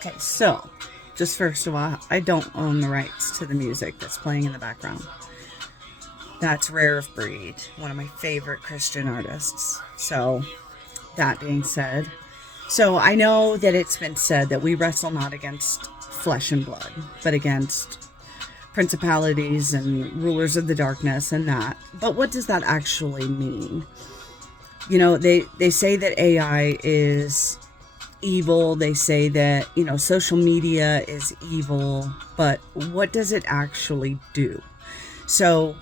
Okay, so just first of all, I don't own the rights to the music that's playing in the background. That's Rare of Breed, one of my favorite Christian artists. So, that being said, so I know that it's been said that we wrestle not against flesh and blood, but against principalities and rulers of the darkness and that. But what does that actually mean? You know, they say that AI is evil. They say that, social media is evil. But what does it actually do? So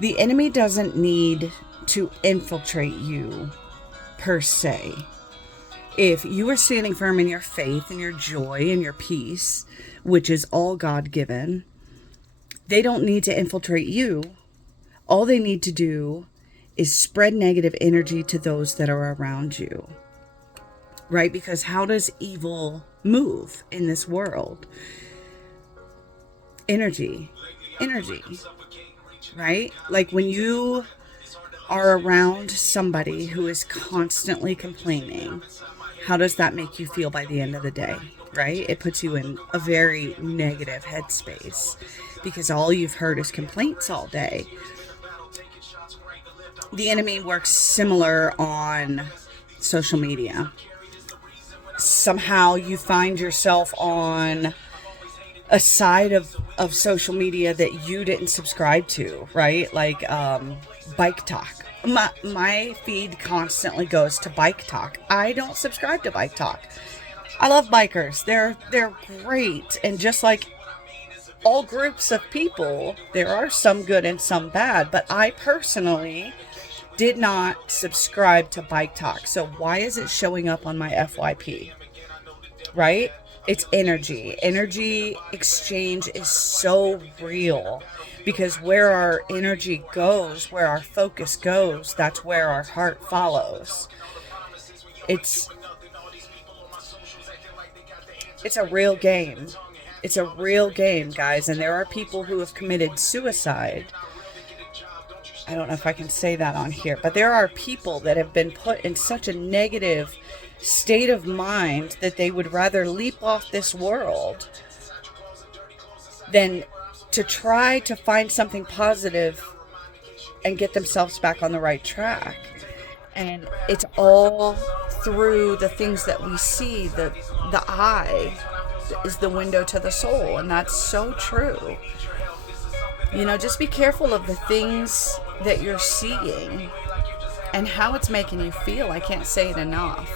the enemy doesn't need to infiltrate you per se. If you are standing firm in your faith and your joy and your peace, which is all God-given, they don't need to infiltrate you. All they need to do is spread negative energy to those that are around you. Right? Because how does evil move in this world? Energy. Right? Like when you are around somebody who is constantly complaining, how does that make you feel by the end of the day? Right? It puts you in a very negative headspace because all you've heard is complaints all day. The enemy works similar on social media. Somehow you find yourself on a side of social media that you didn't subscribe to, right? Like bike talk. My feed constantly goes to bike talk. I don't subscribe to bike talk. I love bikers. They're great. And just like all groups of people, there are some good and some bad. But I personally did not subscribe to bike talk. So why is it showing up on my FYP? Right? It's energy. Energy exchange is so real because where our energy goes, where our focus goes, that's where our heart follows. It's a real game. It's a real game, guys. And there are people who have committed suicide. I don't know if I can say that on here, but there are people that have been put in such a negative state of mind that they would rather leap off this world than to try to find something positive and get themselves back on the right track. And it's all through the things that we see. The eye is the window to the soul, and that's so true. Just be careful of the things that you're seeing and how it's making you feel. I can't say it enough.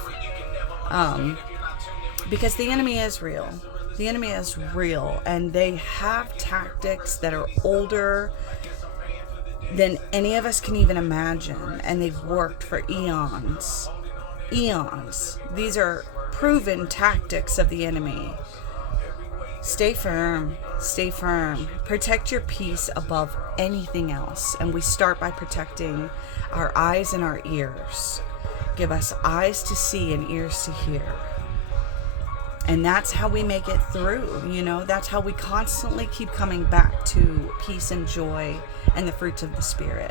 Because the enemy is real. The enemy is real, and they have tactics that are older than any of us can even imagine, and they've worked for eons. These are proven tactics of the enemy. Stay firm. Protect your peace above anything else, and we start by protecting our eyes and our ears. Give us eyes to see and ears to hear. And that's how we make it through, That's how we constantly keep coming back to peace and joy and the fruits of the Spirit.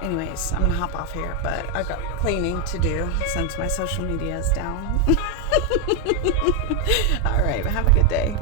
Anyways, I'm going to hop off here, but I've got cleaning to do since my social media is down. All right, have a good day.